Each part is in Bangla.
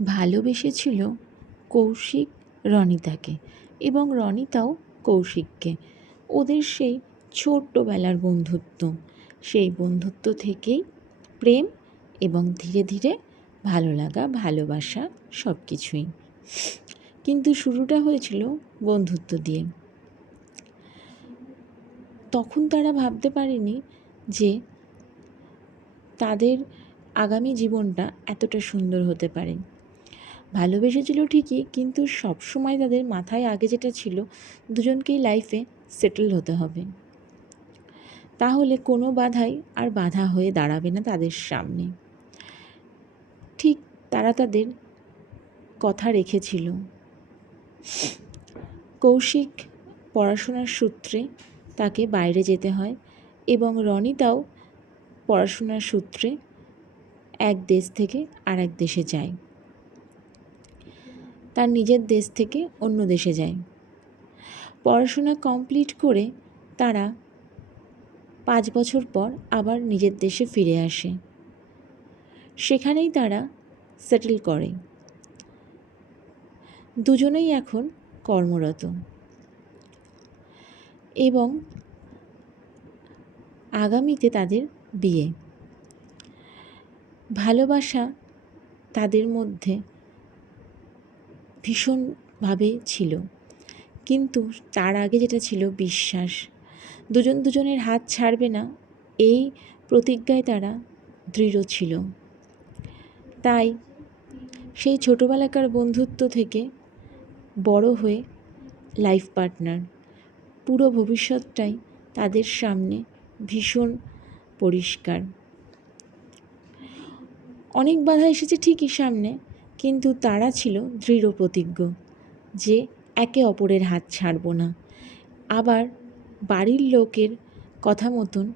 ভালোবেসেছিল কৌশিক রনিতাকে এবং রনিতাও কৌশিককে। ওদের সেই ছোট্টবেলার বন্ধুত্ব, সেই বন্ধুত্ব থেকেই প্রেম এবং ধীরে ধীরে ভালো লাগা, ভালোবাসা সব কিছুই। কিন্তু শুরুটা হয়েছিল বন্ধুত্ব দিয়ে। তখন তারা ভাবতে পারেনি যে তাদের আগামী জীবনটা এতটা সুন্দর হতে পারে। ভালোবেসেছিল ঠিকই, কিন্তু সবসময় তাদের মাথায় আগে যেটা ছিল, দুজনকেই লাইফে সেটেল হতে হবে, তাহলে কোনো বাধাই আর বাধা হয়ে দাঁড়াবে না তাদের সামনে। ঠিক তারা তাদের কথা রেখেছিল। কৌশিক পড়াশোনার সূত্রে তাকে বাইরে যেতে হয় এবং রনিতাও পড়াশোনার সূত্রে এক দেশ থেকে আর এক দেশে যায়, তার নিজের দেশ থেকে অন্য দেশে যায়। পড়াশোনা কমপ্লিট করে তারা 5 বছর পর আবার নিজের দেশে ফিরে আসে। সেখানেই তারা সেটেল করে। দুজনেই এখন কর্মরত এবং আগামীতে তাদের বিয়ে। ভালোবাসা তাদের মধ্যে ভীষণভাবে ছিল, কিন্তু তার আগে যেটা ছিল বিশ্বাস। দুজন দুজনের হাত ছাড়বে না, এই প্রতিজ্ঞায় তারা দৃঢ় ছিল। তাই সেই ছোটোবেলাকার বন্ধুত্ব থেকে বড় হয়ে লাইফ পার্টনার, পুরো ভবিষ্যৎটাই তাদের সামনে ভীষণ পরিষ্কার। অনেক বাধা এসেছে ঠিকই সামনে, কিন্তু তারা ছিল দৃঢ় প্রতিজ্ঞ যে একে অপরের হাত ছাড়ব না। আবার বাড়ির লোকের কথা মতন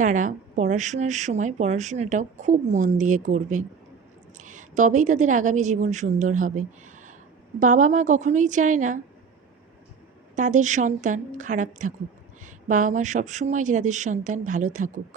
তারা পড়াশোনার সময় পড়াশোনাটাও খুব মন দিয়ে করবে, তবেই তাদের আগামী জীবন সুন্দর হবে। বাবা মা কখনোই চায় না তাদের সন্তান খারাপ থাকুক, বাবা মা সবসময় যে তাদের সন্তান ভালো থাকুক।